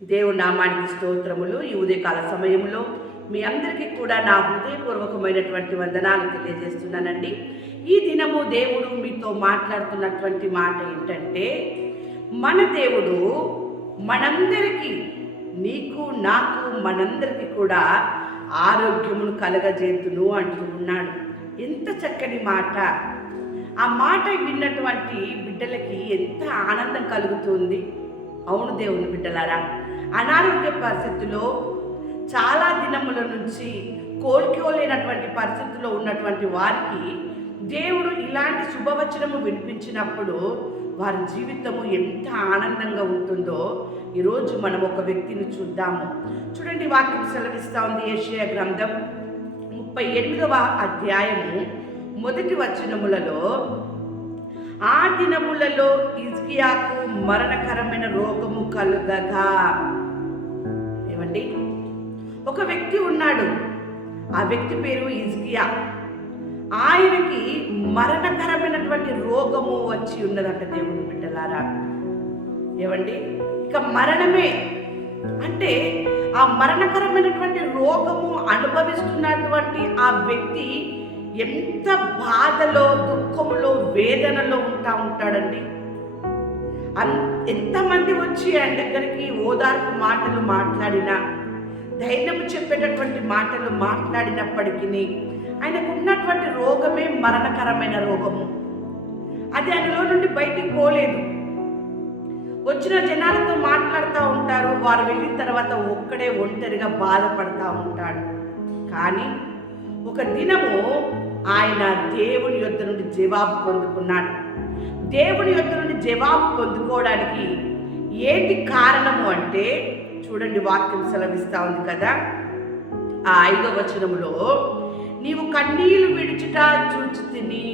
దేవుని నామానికి స్తోత్రములు. ఈ ఉదయకాల సమయంలో మీ అందరికీ కూడా నా హృదయపూర్వకమైనటువంటి వందనాలు తెలియజేస్తున్నానండి. ఈ దినము దేవుడు మీతో మాట్లాడుతున్నటువంటి మాట ఏంటంటే, మన దేవుడు మనందరికీ, నీకు నాకు మనందరికీ కూడా ఆరోగ్యమును కలగజేతును అంటూ ఉన్నాడు. ఎంత చక్కని మాట! ఆ మాట విన్నటువంటి బిడ్డలకి ఎంత ఆనందం కలుగుతుంది. అవును దేవుని బిడ్డలారా, అనారోగ్య పరిస్థితుల్లో చాలా దినముల నుంచి కోలుకోలేనటువంటి పరిస్థితుల్లో ఉన్నటువంటి వారికి దేవుడు ఇలాంటి శుభవచనము వినిపించినప్పుడు వారి జీవితము ఎంత ఆనందంగా ఉంటుందో ఈరోజు మనం ఒక వ్యక్తిని చూద్దాము. చూడండి, వాక్యం సెలవిస్తూ ఉంది. యెషయా గ్రంథం 38వ అధ్యాయము మొదటి వచనములలో, ఆ దినములలో హిజ్కియాకు మరణకరమైన రోగము కలుగగా. ఏమండి, ఒక వ్యక్తి ఉన్నాడు. ఆ వ్యక్తి పేరు హిజ్కియా. ఆయనకి మరణకరమైనటువంటి రోగము వచ్చి ఉన్నదంట దేవుని బిడ్డలారా. ఏమండి, ఇక మరణమే అంటే ఆ మరణకరమైనటువంటి రోగము అనుభవిస్తున్నటువంటి ఆ వ్యక్తి ఎంత బాధలో, దుఃఖములో, వేదనలో ఉంటాడండి. ఎంతమంది వచ్చి ఆయన దగ్గరికి ఓదార్పు మాటలు మాట్లాడినా, ధైర్యం చెప్పేటటువంటి మాటలు మాట్లాడినప్పటికీ ఆయనకు ఉన్నటువంటి రోగమే మరణకరమైన రోగము. అది ఆయనలో నుండి బయటికి పోలేదు. వచ్చిన జనాలతో మాట్లాడుతూ ఉంటారు, వారు వెళ్ళిన తర్వాత ఒక్కడే ఒంటరిగా బాధపడతా ఉంటాడు. కానీ ఒక దినము ఆయన దేవుని యొద్ద నుండి జవాబు పొందుకున్నాడు. దేవుని యొద్ద నుండి జవాబు పొందుకోవడానికి ఏంటి కారణము అంటే, చూడండి, వాక్యం సెలవిస్తూ ఉంది కదా, ఆ 5వ వచనములో, నీవు కన్నీళ్లు విడుచుట చూచితిని.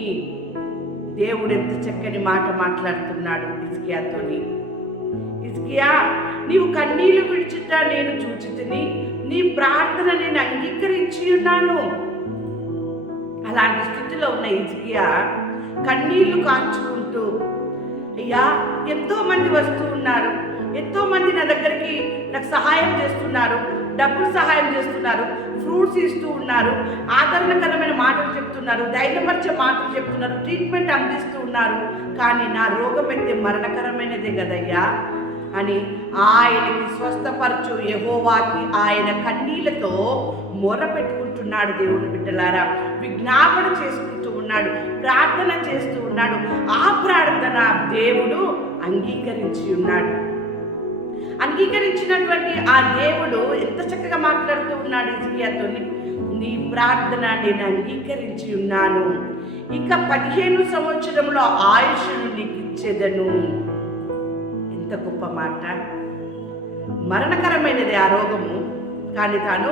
దేవుడు ఎంత చక్కని మాట మాట్లాడుతున్నాడు హిజ్కియాతోని. హిజ్కియా, నీవు కన్నీళ్లు విడుచుట నేను చూచితిని, నీ ప్రార్థన నేను అంగీకరించి ఉన్నాను. అలాంటి స్థితిలో ఉన్న హిజ్కియా కన్నీళ్లు కార్చుకుంటూ, అయ్యా, ఎంతో మంది వస్తూ ఉన్నారు, ఎంతో మంది నా దగ్గరికి నాకు సహాయం చేస్తున్నారు, డబ్బులు సహాయం చేస్తున్నారు, ఫ్రూట్స్ ఇస్తూ ఉన్నారు, ఆదరణకరమైన మాటలు చెప్తున్నారు, ధైర్యపరిచే మాటలు చెప్తున్నారు, ట్రీట్మెంట్ అందిస్తూ ఉన్నారు. కానీ నా రోగం అయితే మరణకరమైనదే కదయ్యా అని ఆయనకి స్వస్థపరచు యెహోవాకి ఆయన కన్నీళ్లతో మొర పెట్టుకుంటున్నాడు. దేవుని బిడ్డలారా, విజ్ఞాపన చేసుకుంటూ ఉన్నాడు, ప్రార్థన చేస్తూ ఉన్నాడు. ఆ ప్రార్థన దేవుడు అంగీకరించి ఉన్నాడు. అంగీకరించినటువంటి ఆ దేవుడు ఎంత చక్కగా మాట్లాడుతూ ఉన్నాడు హిజ్కియాతో, నీ ప్రార్థన నేను అంగీకరించి ఉన్నాను, ఇక 15 సంవత్సరంలో ఆయుష్ను నీకు ఇచ్చేదను. ఎంత గొప్ప మాట! మరణకరమైనది ఆ రోగము, కానీ తాను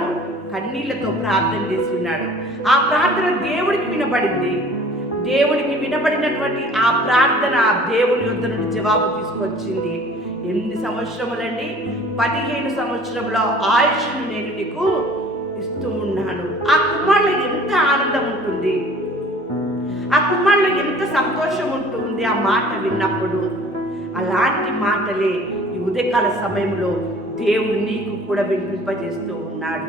కన్నీళ్లతో ప్రార్థన చేసి ఉన్నాడు. ఆ ప్రార్థన దేవుడికి వినబడింది. దేవుడికి వినబడినటువంటి ఆ ప్రార్థన దేవుని యొద్ద నుండి జవాబు తీసుకొచ్చింది. ఎన్ని సంవత్సరములండి? 15 సంవత్సరముల ఆయుష్ను నేను నీకు ఇస్తూ ఉన్నాను. ఆ కుమారులో ఎంత ఆనందం ఉంటుంది, ఆ కుమారులో ఎంత సంతోషం ఉంటుంది ఆ మాట విన్నప్పుడు. అలాంటి మాటలే ఈ ఉదయకాల సమయంలో దేవుడు నీకు కూడా వినిపింపజేస్తూ ఉన్నాడు.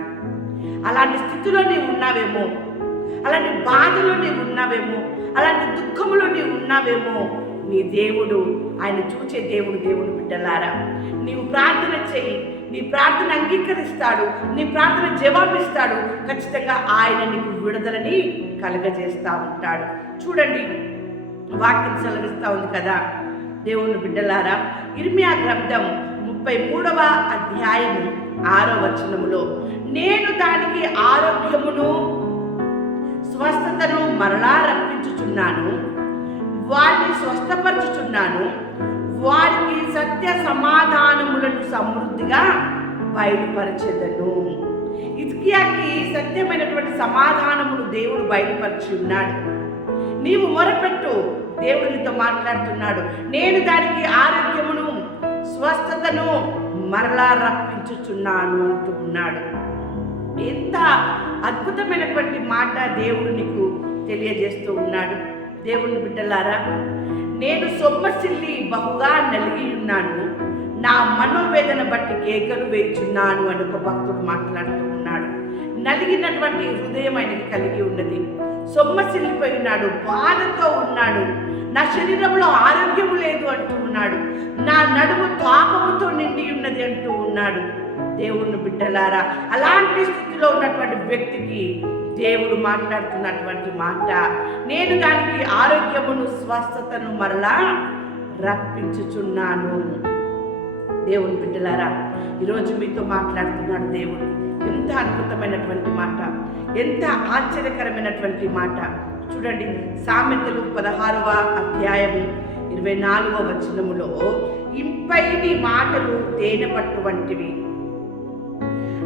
అలాంటి స్థితిలో నీవు ఉన్నావేమో, అలాంటి బాధలో నీవు ఉన్నావేమో, అలాంటి దుఃఖంలో నీవు ఉన్నావేమో. నీ దేవుడు, ఆయన చూచే దేవుడు. దేవుని బిడ్డలారా, నీవు ప్రార్థన చేయి, నీ ప్రార్థన అంగీకరిస్తాడు, నీ ప్రార్థన జవాబిస్తాడు. ఖచ్చితంగా ఆయన నీకు విడుదలని కలగజేస్తూ ఉంటాడు. చూడండి, వాక్యం సెలవిస్తూ ఉంది కదా దేవుని బిడ్డలారా, ఇర్మియా గ్రంథం 33వ అధ్యాయము 6వ వచనములో, నేను దానికి ఆరోగ్యమును స్వస్థతను మరలా రప్పించుచున్నాను, వారిని స్వస్థపరచుచున్నాను, వారికి సత్య సమాధానములను సమృద్ధిగా బయలుపరచెదను. హిజ్కియాకి సత్యమైనటువంటి సమాధానమును దేవుడు బయలుపరిచి ఉన్నాడు. నీవు మొరపెట్టు, దేవుడు నీతో మాట్లాడుతున్నాడు. నేను దానికి ఆరోగ్యమును స్వస్థతను మరలా రప్పించుచున్నాను అంటూ ఉన్నాడు. ఎంత అద్భుతమైనటువంటి మాట దేవుడు నీకు తెలియజేస్తూ ఉన్నాడు. దేవుని బిడ్డలారా, నేను సొమ్మసిల్లి బహుగా నలిగి ఉన్నాను, నా మనోవేదన బట్టి కేకలు వేయుచున్నాను అని ఒక భక్తుడు మాట్లాడుతూ ఉన్నాడు. నలిగినటువంటి హృదయం ఆయనకి కలిగి ఉన్నది. సొమ్మసిల్లిపోయి ఉన్నాడు, బాధతో ఉన్నాడు. నా శరీరంలో ఆరోగ్యము లేదు అంటూ ఉన్నాడు. నా నడుము తాపముతో నిండి ఉన్నది అంటూ ఉన్నాడు. దేవుని బిడ్డలారా, అలాంటి స్థితిలో ఉన్నటువంటి వ్యక్తికి దేవుడు మాట్లాడుతున్నటువంటి మాట, నేను దానికి ఆరోగ్యమును స్వస్థతను మరలా రప్పించుచున్నాను. దేవుని బిడ్డలారా, ఈరోజు మీతో మాట్లాడుతున్నాడు దేవుడు. ఎంత అద్భుతమైనటువంటి మాట, ఎంత ఆశ్చర్యకరమైనటువంటి మాట. చూడండి, సామెతలు 16వ అధ్యాయము 24వ వచనములో, ఇంపైని మాటలు తేనె పట్టు వంటివి,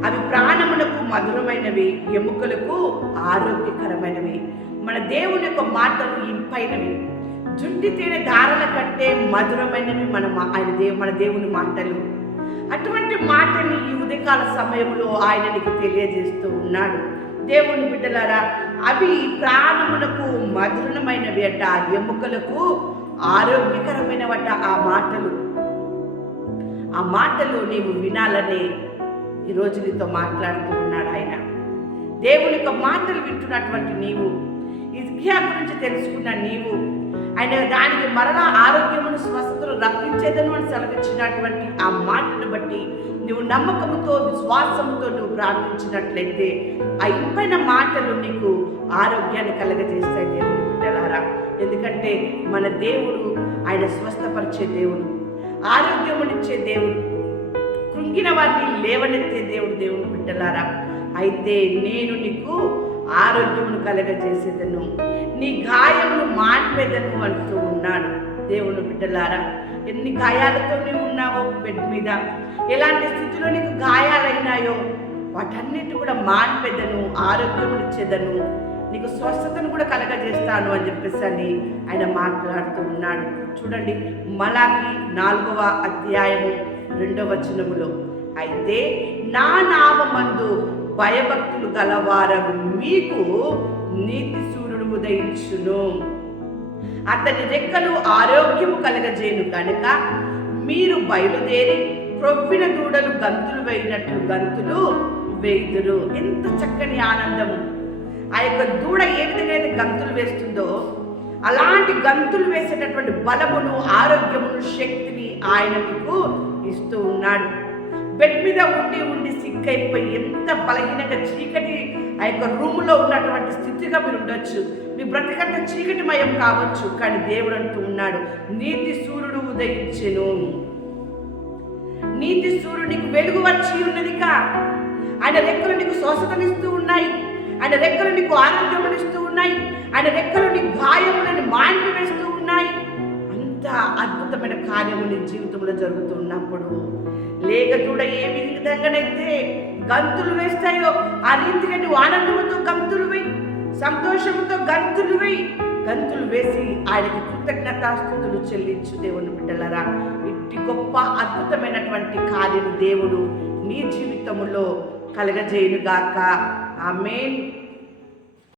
అవి ప్రాణమునకు మధురమైనవి, ఎముకలకు ఆరోగ్యకరమైనవి. మన దేవుని యొక్క మాటలు ఇంపైనవి, జుంటి తేనె ధారల కంటే మధురమైనవి మన దేవుని మాటలు. అటువంటి మాటని ఈ ఉదయకాల సమయంలో ఆయన నీకు తెలియజేస్తూ ఉన్నాడు. దేవుని బిడ్డలారా, అవి ప్రాణమునకు మధురమైనవి అట, ఎముకలకు ఆరోగ్యకరమైనవట. ఆ మాటలు నీవు వినాలనే ఈరోజు నీతో మాట్లాడుతూ ఉన్నాడు ఆయన. దేవుని యొక్క మాటలు వింటున్నటువంటి నీవు, హిజ్కియా గురించి తెలుసుకున్న నీవు, ఆయన దానికి మరలా ఆరోగ్యమును స్వస్థతను రప్పించేదను అని సెలవిచ్చినటువంటి ఆ మాటను బట్టి నువ్వు నమ్మకంతో విశ్వాసంతో నువ్వు ప్రార్థించినట్లయితే ఆ ఇంపైన మాటలు నీకు ఆరోగ్యాన్ని కలగజేస్తాయి. దేవుని బిడ్డలారా, ఎందుకంటే మన దేవుడు ఆయన స్వస్థపరిచే దేవుడు, ఆరోగ్యమునిచ్చే దేవుడు, కృంగిన వారిని లేవనెత్తే దేవుడు. దేవుని బిడ్డలారా, అయితే నేను నీకు ఆరోగ్యమును కలగజేసేదను, నీ గాయమును మాన్పేదను అంటూ ఉన్నాడు. దేవుని బిడ్డలారా, ఎన్ని గాయాలతో నీవు ఉన్నావో బెడ్ మీద, ఎలాంటి స్థితిలో నీకు గాయాలైనాయో వాటన్నిటి కూడా మాన్పేదను, ఆరోగ్యమునిచ్చేదను, నీకు స్వస్థతను కూడా కలగజేస్తాను అని చెప్పేసి ఆయన మాట్లాడుతూ ఉన్నాడు. చూడండి, మలాకి 4వ అధ్యాయము 2వ వచనములో, అయితే నా నామమందు భయభక్తులు గలవారగు మీకు నీతి సూర్యుడు ఉదయించును, అతని రెక్కలు ఆరోగ్యము కలగజేయును కనుక మీరు బయలుదేరి క్రొవ్విన దూడలు గంతులు వేయినట్లు గంతులు వేయుదురు. ఎంత చక్కని ఆనందము! ఆ యొక్క దూడ ఏ విధంగా అయితే గంతులు వేస్తుందో అలాంటి గంతులు వేసేటటువంటి బలమును, ఆరోగ్యమును, శక్తిని ఆయన మీకు ఇస్తూ ఉన్నాడు. బెడ్ మీద ఉండి సిక్కైపోయి ఎంత బలహీనంగా చీకటి ఆ యొక్క రూములో ఉన్నటువంటి స్థితిగా మీరు ఉండొచ్చు, మీ బ్రతికంటే చీకటిమయం కావచ్చు, కానీ దేవుడు అంటూ ఉన్నాడు, నీతి సూర్యుడు ఉదయించెను. నీతి సూర్యుడు నీకు వెలుగు వచ్చి ఉన్నదిగా, ఆయన రెక్కలు నీకు స్వస్థతనిస్తూ ఉన్నాయి, ఆయన రెక్కలు నీకు ఆరోగ్యమునిస్తూ ఉన్నాయి, ఆయన రెక్కలు నీ గాయములను మాన్పి వేస్తూ ఉన్నాయి. అంత అద్భుతమైన కార్యము నీ జీవితంలో జరుగుతున్నప్పుడు లేక కూడా ఏ విధంగానైతే గంతులు వేస్తాయో ఆ రీతిగా నువ్వు ఆనందంతో గంతులు వేయి, సంతోషంతో గంతులు వేయి. గంతులు వేసి ఆయనకి కృతజ్ఞతాస్తుతులు చెల్లించు. దేవుని బిడ్డలారా, ఇట్టి గొప్ప అద్భుతమైనటువంటి కార్యం దేవుడు నీ జీవితంలో కలగజేయునుగాక. ఆమేన్.